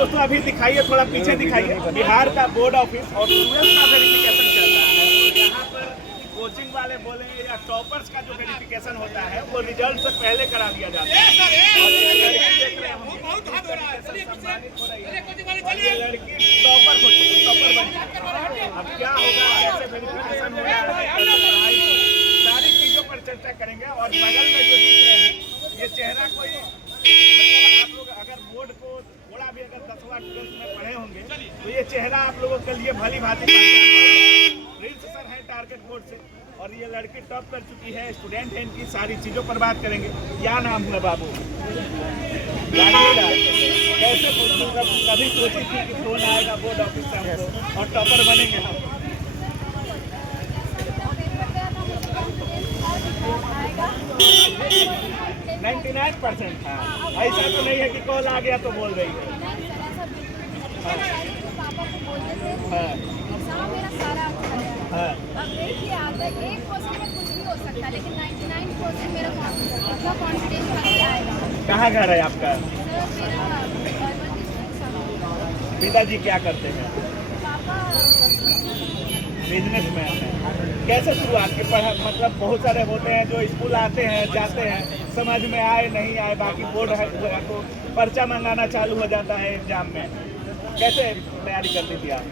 दोस्तों अभी दिखाइए, थोड़ा पीछे दिखाइए। बिहार का बोर्ड ऑफिस और स्टूडेंट्स का वेरिफिकेशन चल रहा है। यहाँ पर कोचिंग वाले बोले या टॉपर्स का जो वेरिफिकेशन होता है वो रिजल्ट से पहले करा दिया जाता है। और ये लड़की देख रहे हैं हम सम्मानित हो रही है और ये लड़की टॉपर बन चुकी है। अब क्या होगा, कैसे वेरिफिकेशन होगा, सारी चीजों पर चर्चा करेंगे। और बगल में जो दिख रहे हैं ये चेहरा कोई मतलब आप लोग अगर बोर्ड को थोड़ा भी अगर 10वां 12th में पढ़े होंगे तो ये चेहरा आप लोगों के लिए भली भांति प्रिंस सर है टारगेट बोर्ड से। और ये लड़की टॉप कर चुकी है, स्टूडेंट है, इनकी सारी चीज़ों पर बात करेंगे। क्या नाम है बाबू? कैसे मतलब कभी सोची थी कि फोन आएगा बोर्ड ऑफिस से हमको और टॉपर बनेंगे हम? 99% था। ऐसा तो नहीं है कि कॉल आ गया तो बोल रही है। अब देखिए आता है 1% में कुछ भी हो सकता है, लेकिन 99% मेरा कॉन्फिडेंस आएगा। कहाँ घर है आपका? सर मेरा पिताजी क्या करते हैं? पापा बिजनेस में है। कैसे शुरुआत की पढ़ा मतलब बहुत सारे होते हैं जो स्कूल आते हैं जाते हैं, समझ में आए नहीं आए, बाकी बोर्ड है तो पर्चा मंगाना चालू हो जाता है एग्जाम में। कैसे तैयारी करती थी आप?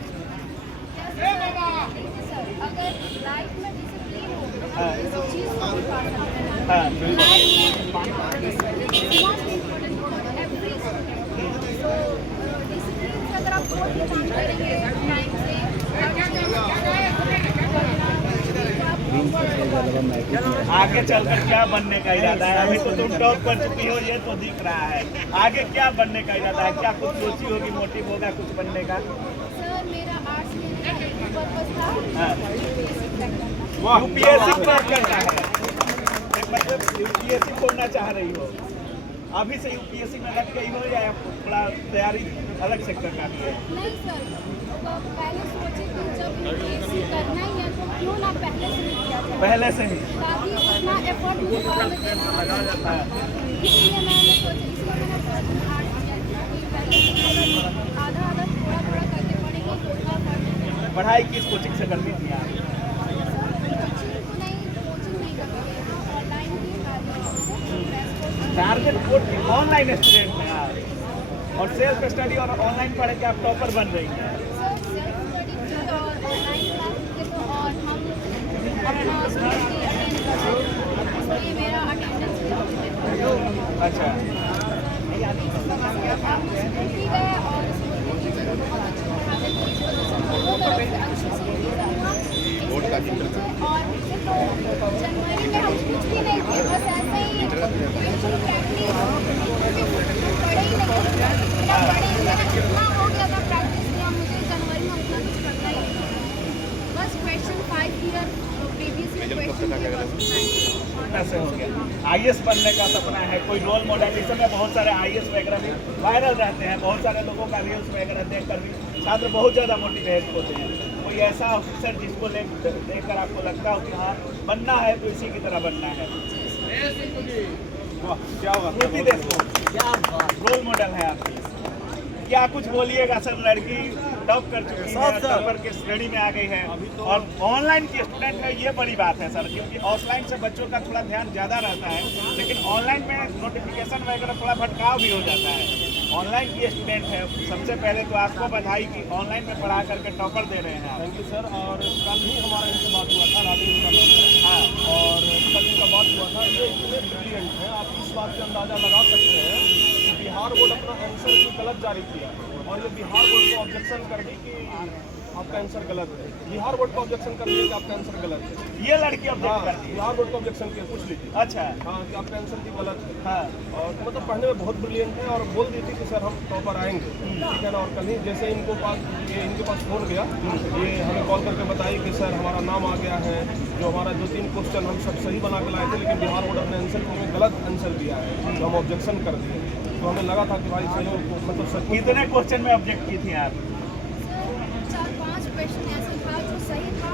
अगर लाइफ में डिसिप्लिन हो तो हाँ। हम किसी चीज़ को भी पा सकते हैं। हाँ डिसिप्लिन से अगर आप कोई भी काम करेंगे टाइम से आगे चलकर क्या बनने का इरादा है? अभी तो तुम टॉप कर चुकी हो, ये तो दिख रहा है। आगे क्या बनने का इरादा है? क्या कुछ सोची होगी, मोटिव होगा कुछ बनने का? सर मेरा आर्ट्स में पर्पस था यूपीएससी क्रैक करना है, मतलब यूपीएससी खोलना चाह रही हो। अभी से यूपीएससी में लग गई हो या थोड़ा तैयारी अलग सेक्टर का भी है? नहीं सर, तो पहले सोचे कि जब यूपीएससी करना ही है तो क्यों ना पहले से ही किया जाए, पहले से ही ताकि उतना एफर्ट मुझे बाद में देना पड़े। इसलिए मैंने सोचा, इसलिए मैंने आर्ट्स किया कि पहले आधा आधा थोड़ा थोड़ा करके पढ़ेंगे तो उतना पढ़ेंगे। पढ़ाई किस कोचिंग से करती थी आप? टारगेट बोर्ड ऑनलाइन स्टूडेंट हैं आप और सेल्फ स्टडी और ऑनलाइन पढ़ के आप टॉपर बन रही हैं। अच्छा जनवरी में हम कुछ भी नहीं थे, बस ऐसे ही जितना हो गया था प्रैक्टिस किया, मुझे जनवरी में उतना कुछ करना ही नहीं। बस क्वेश्चन 5 ईयर प्रीवियस क्वेश्चन कैसे हो गया? आईएएस बनने का सपना है, कोई रोल मॉडल? इस समय बहुत सारे आईएएस वगैरह भी वायरल रहते हैं, बहुत सारे लोगों का रील्स वगैरह देखकर भी छात्र बहुत ज़्यादा मोटिवेट होते हैं। कोई ऐसा ऑफिसर जिसको देखकर आपको लगता हो कि हाँ बनना है तो इसी की तरह बनना है? वाह क्या हुआ, क्या रोल मॉडल है आपकी। क्या कुछ बोलिएगा सर? लड़की टॉप कर चुकी है, टॉपर के श्रेणी में आ गई है और ऑनलाइन की स्टूडेंट है, ये बड़ी बात है सर, क्योंकि ऑफलाइन से बच्चों का थोड़ा ध्यान ज़्यादा रहता है, लेकिन ऑनलाइन में नोटिफिकेशन वगैरह थोड़ा भटकाव भी हो जाता है। ऑनलाइन की स्टूडेंट है, सबसे पहले तो आपको बधाई कि ऑनलाइन में पढ़ा करके टॉपर दे रहे हैं। Thank you sir. और कल ही हमारा इनसे बात हुआ था, राजीव का नाम है। हाँ और कल इनका बात हुआ था, ये इतने ब्रिलियंट है, आप इस बात से अंदाज़ा लगा सकते हैं कि बिहार बोर्ड अपना आंसर की गलत जारी किया और ये बिहार बोर्ड को ऑब्जेक्शन कर दी कि आपका आंसर गलत है। बिहार बोर्ड को ऑब्जेक्शन कर दिया कि आपका आंसर गलत है। ये लड़की ऑब्जेक्ट कर दी? बिहार बोर्ड को ऑब्जेक्शन किया, पूछ लीजिए। अच्छा हाँ कि आपका आंसर भी गलत है। हाँ और मतलब पढ़ने में बहुत ब्रिलियंट है और बोल दी थी कि सर हम टॉपर आएंगे, ठीक है ना। और कल ही जैसे इनके पास फोन गया, ये हमें कॉल करके बताई कि सर हमारा नाम आ गया है, जो हमारा 2-3 क्वेश्चन हम सब सही बना के लाए थे, लेकिन बिहार बोर्ड ने आंसर में गलत आंसर दिया है, तो हम ऑब्जेक्शन कर दिए। तो हमें लगा था कि भाई चलो मतलब सर कितने क्वेश्चन में ऑब्जेक्ट की थी आप? 4-5 क्वेश्चन ऐसा था जो सही था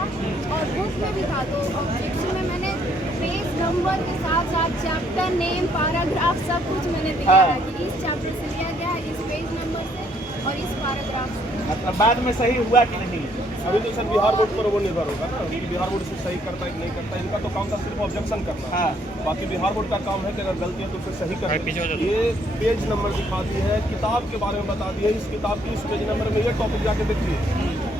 और बुक में भी था, तो ऑब्जेक्शन में मैंने पेज नंबर के साथ साथ चैप्टर नेम, पैराग्राफ सब कुछ मैंने दिया है कि इस चैप्टर से लिया गया है, इस पेज नंबर से, और पैराग्राफ्स में। मतलब बाद में सही हुआ कि नहीं? अभी तो सर बिहार बोर्ड पर वो निर्भर होगा ना कि बिहार बोर्ड से सही करता है कि नहीं करता है। इनका तो काम था सिर्फ ऑब्जेक्शन करना। हाँ। बाकी बिहार बोर्ड का काम है कि अगर गलती है तो उसे सही कर। ये पेज नंबर दिखाती है, किताब के बारे में बताती है, इस किताब की इस पेज नंबर में ये टॉपिक जाके देखिए,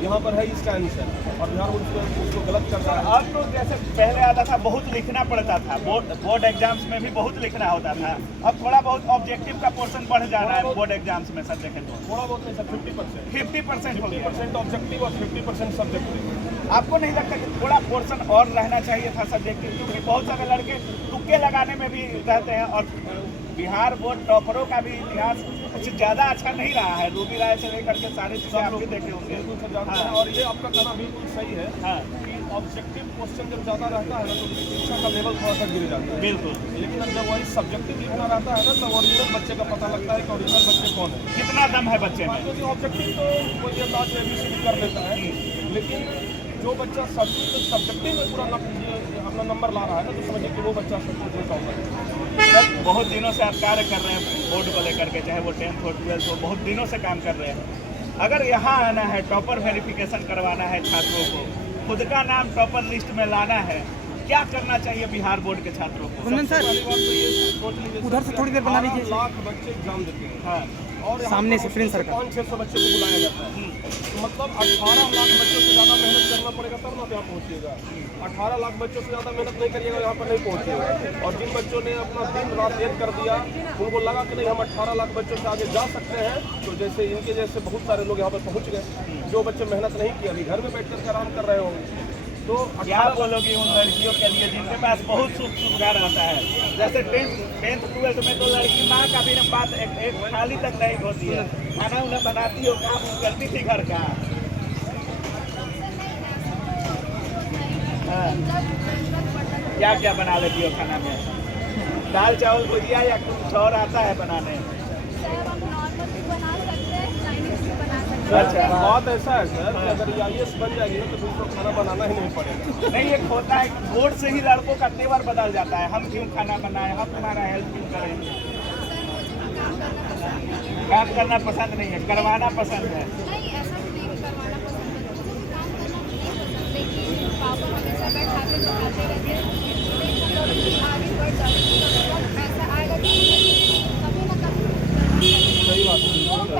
यहाँ पर है इसका आंसर, और बिहार बोर्ड उसको गलत कर रहा है। अब तो जैसे पहले आता था बहुत लिखना पड़ता था, बोर्ड एग्जाम्स में भी बहुत लिखना होता था। अब थोड़ा बहुत ऑब्जेक्टिव का पोर्शन बढ़ जा रहा है बोर्ड एग्जाम्स में सर देखें तो। थोड़ा बहुत नहीं सर, 50% हो गया। 50% ऑब्जेक्टिव और 50% सब्जेक्टिव। आपको नहीं लगता कि थोड़ा पोर्शन और रहना चाहिए था सब्जेक्टिव? क्योंकि बहुत सारे लड़के तुक्के लगाने में भी रहते हैं, और बिहार बोर्ड टॉपरों का भी इतिहास कुछ ज़्यादा अच्छा नहीं रहा है। रूबी राय से लेकर के सारे चीज़ें आप भी देखे होंगे। बिल्कुल सर जानते हैं, और ये आपका कहना बिल्कुल सही है। हाँ कि ऑब्जेक्टिव क्वेश्चन जब ज़्यादा रहता है ना तो शिक्षा का लेवल थोड़ा सा गिर जाता है। बिल्कुल। लेकिन जब वही सब्जेक्टिव लिखना रहता है ना तो ओरिजिनल बच्चे का पता लगता है कि ओरिजिनल बच्चे कौन है, कितना दम है बच्चे में। क्योंकि ऑब्जेक्टिव तो कोई अंदाज से ABCD कर लेता है, लेकिन जो बच्चा सब्जेक्टिव में पूरा अपना नंबर ला रहा है ना तो समझिए कि वो बच्चा सब्जेक्ट में टॉपर है। सर बहुत दिनों से आप कार्य कर रहे हैं बोर्ड को लेकर के, चाहे वो 10th हो 12th हो, बहुत दिनों से काम कर रहे हैं। अगर यहाँ आना है, टॉपर वेरिफिकेशन करवाना है छात्रों को, खुद का नाम टॉपर लिस्ट में लाना है, क्या करना चाहिए बिहार बोर्ड के छात्रों को? सबसे पहली बात तो ये सोच लीजिए उधर से थोड़ी देर बना लीजिए। 12 लाख बच्चे एग्जाम देते हैं। हाँ। और यहाँ सामने पर से प्रिंस सरकार 500-600 बच्चे को बुलाया जाता है। तो मतलब 18 लाख बच्चों से ज़्यादा मेहनत करना पड़ेगा तब ना यहाँ पहुँचिएगा। 18 लाख बच्चों से ज़्यादा मेहनत नहीं करिएगा यहाँ पर नहीं पहुँचिएगा। और जिन बच्चों ने अपना दिन रात एक कर दिया, उनको लगा कि नहीं हम 18 लाख बच्चों से आगे जा सकते हैं, तो जैसे इनके जैसे बहुत सारे लोग यहाँ पर पहुँच गए। जो बच्चे मेहनत नहीं किए, अभी घर में बैठ कर आराम कर रहे होंगे, तो क्या बोलोगी उन लड़कियों के लिए जिनके पास बहुत सुविधा रहता है? जैसे 10th 12th में तो लड़की माँ का भी ना बात एक थाली तक नहीं होती है, खाना उन्हें बनाती हो, काम करती थी घर का। क्या क्या बना लेती हो खाना में? दाल चावल भुजिया या कुछ और आता है बनाने? सर हम नॉर्मल भी बना सकते हैं, चाइनीज भी बना सकते हैं। अच्छा। बात ऐसा है सर कि अगर IAS बन जाएगी ना तो फिर उसको खाना बनाना ही नहीं पड़ेगा। नहीं, एक होता है बोर्ड से ही लड़कों का तेवर बदल जाता है, हम क्यों खाना बनाए, हम तुम्हारा हेल्प क्यों करें। काम करना पसंद नहीं है, करवाना पसंद है। नहीं, ऐसा भी नहीं करवाना पसंद है, मुझे भी काम करना नहीं पसंद, लेकिन पापा हमेशा बैठा के बताते रहते हैं कि आगे बढ़ जाएगी, तो ऐसा आएगा कि कभी ना कभी सही बात है।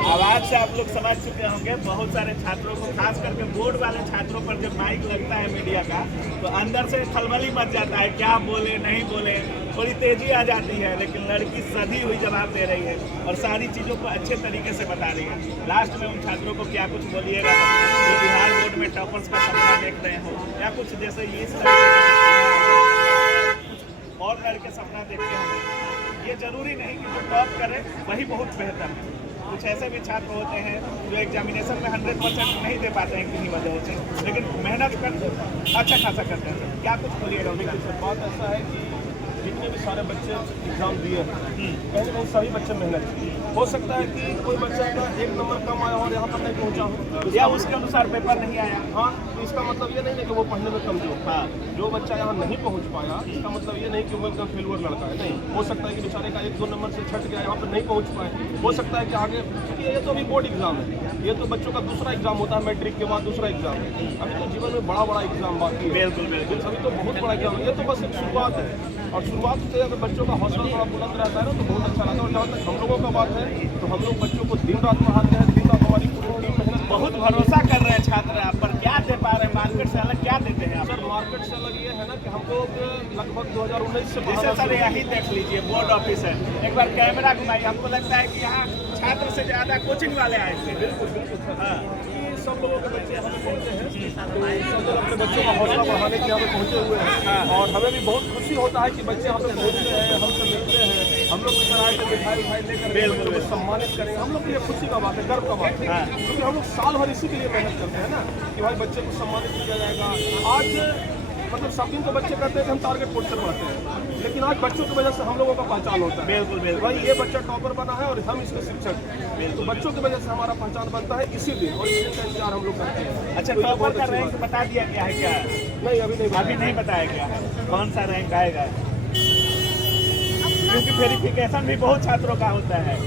आवाज से आप लोग समझ चुके होंगे, बहुत सारे छात्रों को, खास करके बोर्ड वाले छात्रों पर जब माइक लगता है मीडिया का तो अंदर से खलबली मच जाता है, क्या बोले नहीं बोले, थोड़ी तेजी आ जाती है। लेकिन लड़की सधी हुई जवाब दे रही है और सारी चीज़ों को अच्छे तरीके से बता रही है। लास्ट में उन छात्रों को क्या कुछ बोलिएगा जो बिहार बोर्ड में टॉपर्स का सपना देख रहे हो, या कुछ जैसे ये और लड़के सपना देखते हैं। ये जरूरी नहीं कि जो टॉप करे वही बहुत बेहतर है। कुछ ऐसे भी छात्र होते हैं जो एग्जामिनेशन में 100% नहीं दे पाते हैं किन्हीं वजहों से, लेकिन मेहनत कर अच्छा खासा करते हैं। क्या कुछ बोलिएगा? बात ऐसा है कि जितने भी सारे बच्चे एग्जाम दिए हैं कहीं ना कहीं सभी बच्चे मेहनत किए। हो सकता है कि कोई बच्चा का 1 नंबर कम आया और यहाँ पर नहीं पहुँचा हो, या उसके अनुसार पेपर नहीं आया। हाँ, तो इसका मतलब ये नहीं है कि वो पढ़ने में कमजोर। हाँ। जो बच्चा यहाँ नहीं पहुँच पाया इसका मतलब ये नहीं कि वो एकदम फेलुअर लड़का है, नहीं। हो सकता है कि बेचारे का 1-2 नंबर से छट गया, यहाँ पर नहीं पहुँच पाए। हो सकता है कि आगे, क्योंकि ये तो अभी बोर्ड एग्जाम है, ये तो बच्चों का दूसरा एग्जाम होता है, मैट्रिक के बाद दूसरा एग्जाम है। अभी तो जीवन में बड़ा एग्जाम बाकी है। बिल्कुल बिल्कुल। अभी तो बहुत बड़ा एग्जाम है, ये तो बस एक शुरुआत है। और शुरुआत से अगर बच्चों का हौसला थोड़ा बुलंद रहता है ना तो बहुत अच्छा रहता है। और जहाँ तक हम लोगों का बात है तो हम लोग बच्चों को दिन रात पढ़ाते हैं, दिन रात हमारी पूरी टीम मेहनत। बहुत भरोसा कर रहे हैं छात्र आप पर, क्या दे पा रहे हैं? मार्केट से अलग क्या देते हैं आप? सर मार्केट से अलग ये है ना कि हम लोग लगभग 2019 से जैसे सर यही देख लीजिए बोर्ड ऑफिस है, एक बार कैमरा घुमाइए, हमको लगता है कि यहाँ छात्र से ज्यादा कोचिंग वाले आए थे। बिल्कुल बिल्कुल। हाँ, सब लोगों के बच्चे हमें पहुँचे हैं, तो सब लोग अपने बच्चों का हौसला बढ़ाने के यहाँ पे पहुँचे हुए हैं। और हमें भी बहुत खुशी होता है कि बच्चे यहाँ पे पहुँचते हैं, हमसे मिलते हैं, हम लोग इधर आए के मिठाई लेकर बच्चों को सम्मानित करेंगे। हम लोग के लिए खुशी का बात है, गर्व का बात है, क्योंकि हम लोग साल भर इसी के लिए मेहनत करते हैं ना कि भाई बच्चे को सम्मानित किया जाएगा। आज मतलब सब दिन तो बच्चे कहते हैं कि हम टारगेट पोर्शन पढ़ते हैं, लेकिन आज बच्चों की वजह से हम लोगों का पहचान होता है। बिल्कुल बिल्कुल। भाई ये बच्चा टॉपर बना है और हम इसके शिक्षक हैं, तो बच्चों की वजह से हमारा पहचान बनता है इसी दिन, और इसी दिन का इंतजार हम लोग करते हैं। अच्छा, तो ये टॉपर बहुत का अच्छी रैंक बात बता दिया क्या है? क्या नहीं, अभी नहीं बताया गया है कौन सा रैंक आएगा, अपना क्योंकि वेरिफिकेशन भी बहुत छात्रों का होता है।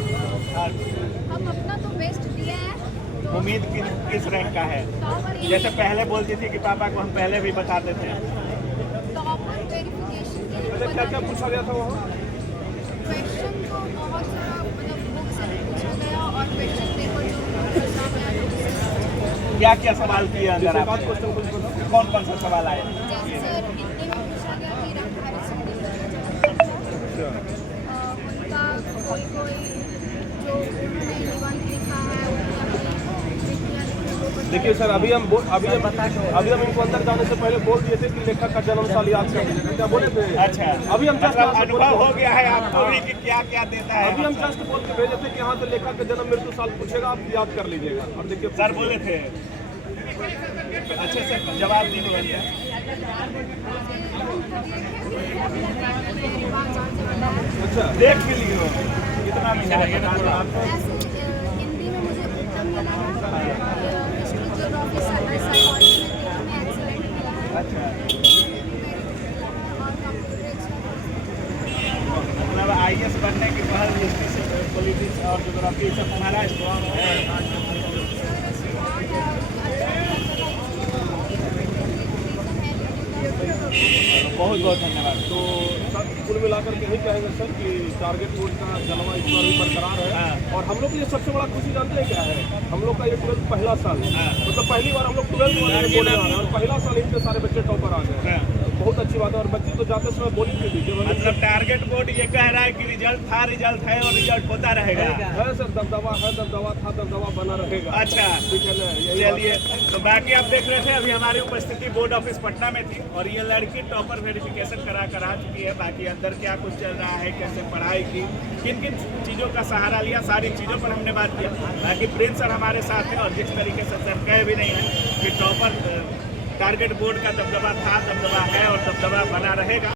हम अपना तो बेस्ट दिया है, उम्मीद किस रैंक का है? जैसे पहले बोलती थी कि पापा को हम पहले भी बताते थे। टॉपर वेरिफिकेशन के लिए अच्छा, क्या क्या पूछा गया था वहाँ? क्वेश्चन को बहुत सारा मतलब बुक से पूछा गया और क्वेश्चन पेपर जो एग्जाम में आया उससे पूछा गया। क्या क्या सवाल किए अंदर जैसे आप? बात क्वेश्चन कुछ बताओ। कौन कौन सा सवाल आए? जैसे सर हिंदी में पूछा गया कि रामधारी सिंह उनका कोई कोई जो उन्होंने निबंध लिखा है उनकी अपनी कृतियाँ लिखी वो बताया। देखिए सर, अभी हम इनको अंदर जाने से पहले बोल दिए थे कि लेखक का जन्म साल याद कर लीजिएगा। क्या बोले थे? अच्छा, अभी हम जस्ट मतलब अनुभव हो गया है आपको भी कि क्या क्या देता है? अभी हम जस्ट बोल के भेजे थे कि यहाँ से लेखक का जन्म मृत्यु साल पूछेगा, आप याद कर लीजिएगा। और देखिए सर बोले थे अच्छे से जवाब दी भैया। अच्छा, देख भी लियो कितना मिला है आपको? हिंदी में मुझे उत्तम मिला है, हिस्ट्री ज्योग्राफी साइकोलॉजी में एक्सीलेंट मिला है अच्छा, और कंप्यूटर मतलब IAS बनने की पहल हिस्ट्री से पॉलिटिक्स और ज्योग्राफी सब तुम्हारा स्ट्रॉन्ग है। बहुत बहुत धन्यवाद। तो सर कुल मिलाकर के यही कहेंगे सर कि टारगेट बोर्ड का जलवा इस बार भी बरकरार है। हाँ। और हम लोग के लिए सबसे बड़ा खुशी जानते हैं क्या है? हम लोग का ये 12th पहला साल है। हाँ। मतलब पहली बार हम लोग 12th बोर्ड में आ रहे हैं और पहला साल इनके सारे बच्चे टॉपर आ गए हैं। हाँ। बहुत अच्छी बात है। और बच्चे तो जाते समय बोली थी कि मतलब टारगेट बोर्ड ये कह रहा है कि रिजल्ट था, रिजल्ट है और रिजल्ट होता रहेगा। है सर, दबदबा है, दबदबा था, दबदबा बना रहेगा। अच्छा, ठीक है ना? यही बात चलिए, है। तो बाकी आप देख रहे थे अभी हमारी उपस्थिति बोर्ड ऑफिस पटना में थी और ये लड़की टॉपर वेरिफिकेशन करा चुकी है। बाकी अंदर क्या कुछ चल रहा है, कैसे पढ़ाई की, किन किन चीज़ों का सहारा लिया, सारी चीज़ों पर हमने बात किया। बाकी प्रिंस सर हमारे साथ हैं और जिस तरीके से सर कहे भी नहीं है कि टॉपर टारगेट बोर्ड का दबदबा था, दबदबा है और दबदबा बना रहेगा।